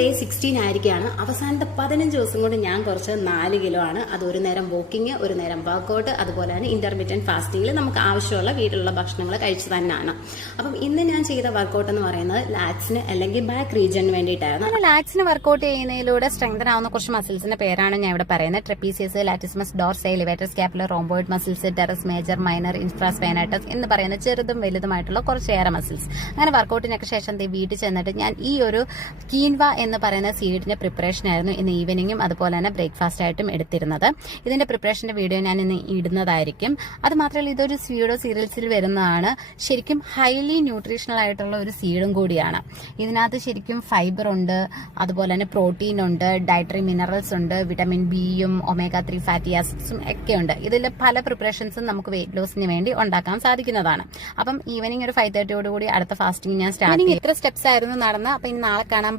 Day 16 ആയിരിക്കുകയാണ്. അവസാനത്തെ 15 ദിവസം കൊണ്ട് ഞാൻ കുറച്ച് 4 കിലോ ആണ്. അത് ഒരു നേരം വോക്കിംഗ്, ഒരു നേരം വർക്കൗട്ട്, അതുപോലെ തന്നെ ഇന്റർമീഡിയന്റ് ഫാസ്റ്റിംഗിൽ നമുക്ക് ആവശ്യമുള്ള വീട്ടിലുള്ള ഭക്ഷണങ്ങൾ കഴിച്ചു തന്നെയാണ്. അപ്പം ഇന്ന് ഞാൻ ചെയ്ത വർക്കൗട്ട് എന്ന് പറയുന്നത് ലാറ്റ്സിന് അല്ലെങ്കിൽ ബാക്ക് റീജിയന് വേണ്ടിയിട്ടായിരുന്നു. അങ്ങനെ ലാറ്റ്സിന് വർക്കൗട്ട് ചെയ്യുന്നതിലൂടെ സ്ട്രെങ്തൻ ആവുന്ന കുറച്ച് മസിൽസിന്റെ പേരാണ് ഞാൻ ഇവിടെ പറയുന്നത്. Trapezius, latissimus dorsi, elevator scapular, rhomboid muscles, teres major, minor, infraspinatus എന്ന് പറയുന്ന ചെറുതും വലുതുമായിട്ടുള്ള കുറച്ചേറെ മസിൽസ്. അങ്ങനെ വർക്കൗട്ടിനൊക്കെ ശേഷം വീട്ടിൽ ചെന്നിട്ട് ഞാൻ ഈ ഒരു കീൻവ എന്ന് പറയുന്ന സീഡിന്റെ പ്രിപ്പറേഷൻ ആയിരുന്നു ഇന്ന് ഈവനിങ്ങും അതുപോലെ തന്നെ ബ്രേക്ക്ഫാസ്റ്റ് ആയിട്ടും എടുത്തിരുന്നത്. ഇതിന്റെ പ്രിപ്പറേഷന്റെ വീഡിയോ ഞാൻ ഇന്ന് ഇടുന്നതായിരിക്കും. അത് മാത്രമല്ല ഇതൊരു സ്വീഡോ സീരിയൽസിൽ വരുന്നതാണ്. ശരിക്കും ഹൈലി ന്യൂട്രീഷണൽ ആയിട്ടുള്ള ഒരു സീഡും കൂടിയാണ്. ഇതിനകത്ത് ശരിക്കും ഫൈബർ ഉണ്ട്, അതുപോലെ തന്നെ പ്രോട്ടീൻ ഉണ്ട്, ഡയറ്ററി മിനറൽസ് ഉണ്ട്, വിറ്റമിൻ ബിയും ഒമേഗ 3 ഫാറ്റി ആസിഡ്സും ഒക്കെ ഉണ്ട്. ഇതിൽ പല പ്രിപ്പറേഷൻസും നമുക്ക് വെയിറ്റ് ലോസിന് വേണ്ടി ഉണ്ടാക്കാൻ സാധിക്കുന്നതാണ്. അപ്പം ഈവനിങ് ഒരു 5:30 കൂടി അടുത്ത ഫാസ്റ്റിംഗ് ഞാൻ സ്റ്റാർട്ട് ചെയ്യും. ഇത്ര സ്റ്റെപ്സ് ആയിരുന്നു നടന്നത്. അപ്പൊ ഇനി നാളെ കാണാം.